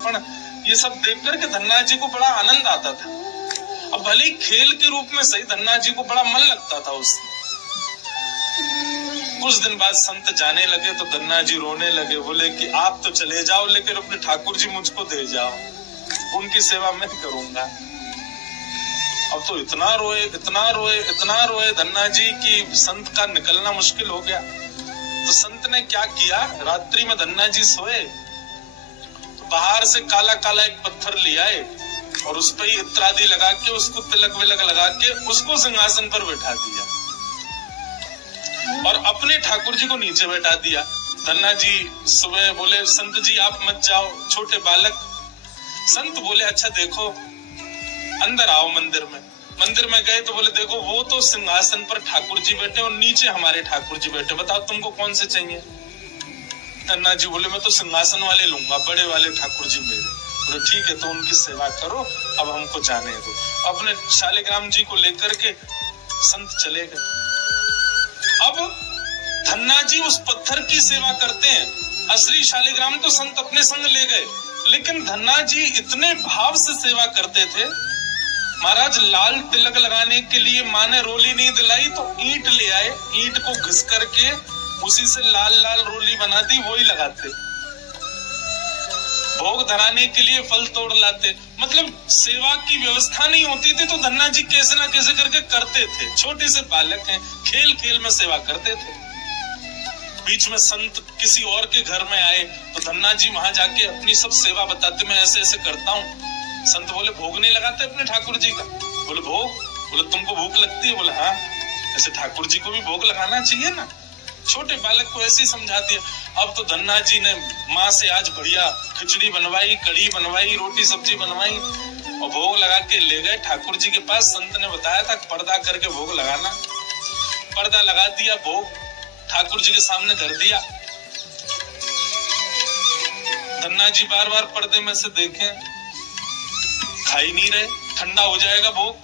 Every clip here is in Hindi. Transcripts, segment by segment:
ये सब देख करके धन्ना जी को बड़ा आनंद आता था। अब भले ही खेल के रूप में सही, धन्ना जी को बड़ा मन लगता था उससे। कुछ दिन बाद संत जाने लगे तो धन्ना जी रोने लगे, बोले कि आप तो चले जाओ लेकिन अपने ठाकुर जी मुझको दे जाओ, उनकी सेवा मैं करूंगा। अब तो इतना रोए इतना रोए इतना रोए धन्ना जी की संत का निकलना मुश्किल हो गया। तो संत ने क्या किया, रात्रि में धन्ना जी सोए तो बाहर से काला काला एक पत्थर ले आए और उस पर इत्र आदि लगा के, उसको तिलक विलक लगा के उसको सिंहासन पर बैठा दिया और अपने ठाकुर जी को नीचे बैठा दिया। धन्ना जी सुबह बोले, संत जी आप मत जाओ, छोटे बालक। संत बोले, अच्छा देखो, अंदर आओ मंदिर में। मंदिर में गए तो बोले, देखो वो तो सिंहासन पर ठाकुर जी बैठे और नीचे हमारे ठाकुर जी बैठे, बताओ तुमको कौन से चाहिए। धन्ना जी बोले, मैं तो सिंहासन वाले लूंगा, बड़े वाले ठाकुर जी मेरे। बोले ठीक है, तो उनकी सेवा करो, अब हमको जाने दो। अपने शालिग्राम जी को लेकर के संत चले गए। अब धन्ना जी उस पत्थर की सेवा करते हैं, असली शालिग्राम तो संत अपने संग ले गए, लेकिन धन्ना जी इतने भाव से सेवा करते थे। महाराज लाल तिलक लगाने के लिए माँ ने रोली नहीं दिलाई तो ईंट ले आए, ईंट को घिस करके उसी से लाल लाल रोली बना दी, वही लगाते। भोग धराने के लिए फल तोड़ लाते। मतलब सेवा की व्यवस्था नहीं होती थी तो धन्ना जी कैसे ना कैसे करके करते थे। छोटे से बालक हैं, खेल खेल में सेवा करते थे। बीच में संत किसी और के घर में आए तो धन्ना जी वहां जाके अपनी सब सेवा बताते, मैं ऐसे ऐसे करता हूँ। संत बोले, भोग नहीं लगाते अपने ठाकुर जी का। बोले भोग, बोले तुमको भूख लगती है। बोले हाँ, ऐसे ठाकुर जी को भी भोग लगाना चाहिए ना। छोटे बालक को ऐसे ही समझा दिया। अब तो धन्ना जी ने माँ से आज बढ़िया खिचड़ी बनवाई, कढ़ी बनवाई, रोटी सब्जी बनवाई और भोग लगा के ले गए ठाकुर जी के पास। संत ने बताया था पर्दा करके भोग लगाना। पर्दा लगा दिया, भोग ठाकुर जी के सामने धर दिया। धन्ना जी बार बार पर्दे में से देखें, खा ही नहीं रहे। ठंडा हो जाएगा भोग,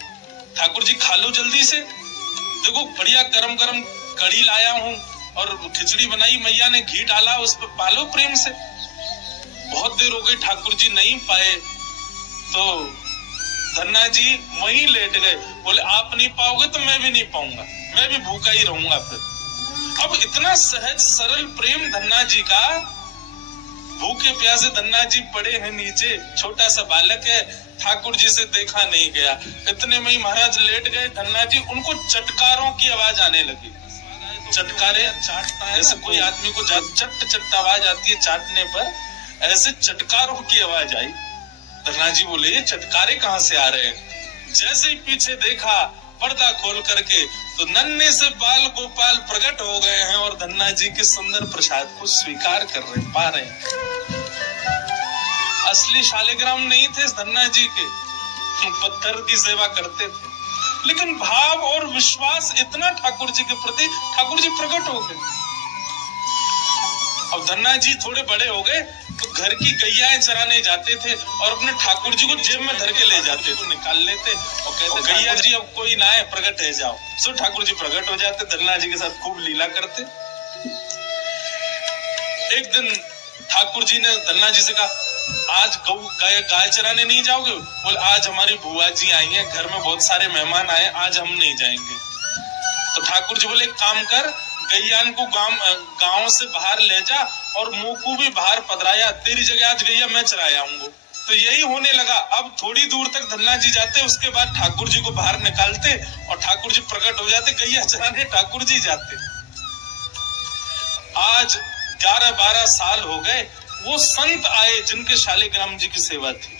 ठाकुर जी खा लो जल्दी से, देखो बढ़िया गरम गरम कढ़ी लाया हूँ और खिचड़ी बनाई, मैया ने घी डाला, उस पर पालो प्रेम से। बहुत देर हो गई, ठाकुर जी नहीं पाए तो धन्ना जी वहीं लेट गए। बोले आप नहीं पाओगे तो मैं भी नहीं पाऊंगा, मैं भी भूखा ही रहूंगा फिर। अब इतना सहज सरल प्रेम धन्ना जी का। भूखे प्यासे धन्ना जी पड़े हैं नीचे, छोटा सा बालक है, ठाकुर जी से देखा नहीं गया। इतने में ही महाराज लेट गए धन्ना जी, उनको चटकारों की आवाज आने लगी। चटकारे चाटता है, जैसे कोई आदमी को चट चट आवाज आती है चाटने पर, ऐसे चटकारों की आवाज आई। धन्ना जी बोले, ये चटकारे कहाँ से आ रहे हैं। जैसे ही पीछे देखा पर्दा खोल करके तो नन्हे से बाल गोपाल प्रकट हो गए हैं और धन्ना जी के सुंदर प्रसाद को स्वीकार कर रहे पा रहे हैं। असली शालिग्राम नहीं थे धन्ना जी के, पत्थर की सेवा करते थे, लेकिन भाव और विश्वास इतना ठाकुर जी के प्रति, ठाकुर जी प्रकट हो गए। अब धन्ना जी थोड़े बड़े हो गए तो घर की गैयाएं चराने जाते थे और अपने ठाकुर जी को जेब में धर के ले जाते, तो निकाल लेते और कहते, गैया जी अब कोई ना है, प्रकट है जाओ। सो ठाकुर जी प्रकट हो जाते, धन्ना जी के साथ खूब लीला करते। एक दिन ठाकुर जी ने धन्ना जी से कहा, आज गाय चराने नहीं जाओगे। बोले, आज हमारी बुआ जी आई हैं, घर में बहुत सारे मेहमान आए, आज हम नहीं जाएंगे। तो ठाकुर जी बोले, एक काम कर, गैयान को गांव से बाहर ले जा और मुंह को भी बाहर पधराया, तेरी जगह आज गैया मैं चराया आऊंगा। तो यही होने लगा। अब थोड़ी दूर तक धन्ना जी जाते, उसके बाद ठाकुर जी को बाहर निकालते और ठाकुर जी प्रकट हो जाते, गैया चराने ठाकुर जी जाते। आज 11-12 साल हो गए, वो संत आए जिनके शालिग्राम जी की सेवा थी।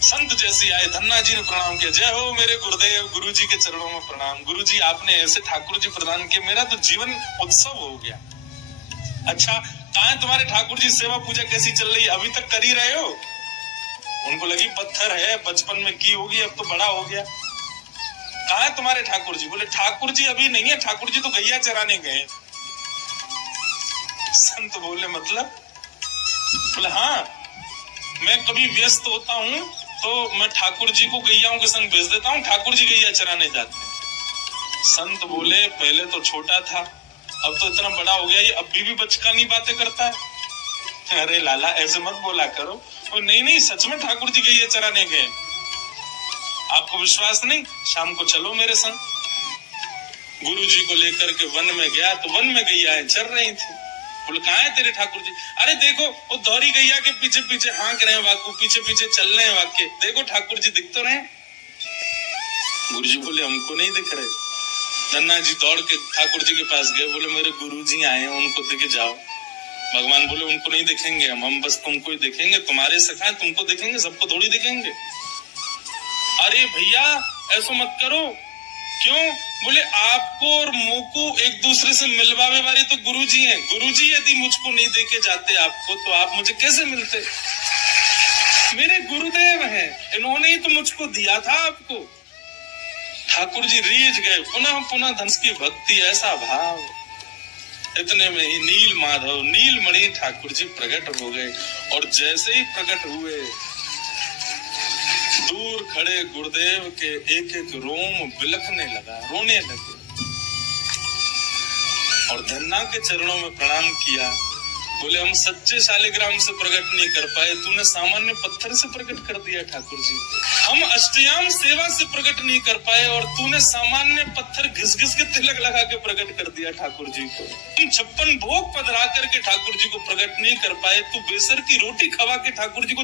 संत जैसे आए, धन्ना जी ने प्रणाम किया, जय हो मेरे गुरुदेव, गुरु जी के चरणों में प्रणाम। गुरु जी आपने ऐसे ठाकुर जी प्रदान किए, मेरा तो जीवन उत्सव हो गया। अच्छा, कहाँ है तुम्हारे ठाकुर जी, सेवा पूजा कैसी चल रही है, अभी तक कर ही रहे हो। उनको लगी पत्थर है, बचपन में की होगी, अब तो बड़ा हो गया। कहाँ है तुम्हारे ठाकुर जी। बोले, ठाकुर जी अभी नहीं है, ठाकुर जी तो गैया चराने गए। संत बोले, मतलब। बोले, हाँ, मैं कभी व्यस्त होता हूँ तो मैं ठाकुर जी को गैयाओं के संग भेज देता हूँ, ठाकुर जी गैया चराने जाते हैं। संत बोले, पहले तो छोटा था, अब तो इतना बड़ा हो गया, ये अभी भी बचकानी बातें करता है। अरे लाला ऐसे मत बोला करो। ओ नहीं नहीं, सच में ठाकुर जी गैया चराने गए। आपको विश्वास नहीं? शाम को चलो मेरे संग। गुरु जी को लेकर के वन में गया तो वन में गैया चर रही थी। बोले कहाँ है तेरे ठाकुर जी? अरे देखो वो धौरी गैया के पीछे पीछे हाँक रहे हैं, वाकू पीछे पीछे चल रहे हैं वाक्य, देखो ठाकुर जी दिख तो रहे। गुरु जी बोले हमको नहीं दिख रहे। धन्ना जी दौड़ के ठाकुर जी के पास गए, बोले मेरे गुरु जी आए हैं, उनको दिख जाओ। भगवान बोले उनको नहीं दिखेंगे हम बस तुमको ही दिखेंगे, तुम्हारे सखा तुमको दिखेंगे, सबको थोड़ी दिखेंगे। अरे भैया ऐसा मत करो। क्यों? बोले आपको और मोको एक दूसरे से मिलवावे वाले तो गुरुजी हैं। गुरुजी यदि मुझको नहीं देके जाते आपको तो आप मुझे कैसे मिलते? मेरे गुरुदेव हैं, इन्होंने ही तो मुझको दिया था आपको। ठाकुर जी रीझ गए, पुनः पुनः धनुष की भक्ति, ऐसा भाव। इतने में ही नील माधव नीलमणि ठाकुर जी प्रकट हो गए और जैसे ही प्रकट हुए दूर खड़े गुरुदेव के एक एक रोम बिलखने लगा, रोने लगे और धन्ना के चरणों में प्रणाम किया। बोले हम सच्चे शालिग्राम से प्रकट नहीं कर पाए, तूने सामान्य पत्थर से प्रकट कर दिया ठाकुर जी। हम अष्टयाम सेवा से प्रकट नहीं कर पाए और तूने सामान्य पत्थर घिस घिस के तिलक लगा के प्रकट कर दिया ठाकुर जी को। हम 56 भोग पधरा करके ठाकुर जी को प्रकट नहीं कर पाए, तू बेसर की रोटी खवा के ठाकुर जी को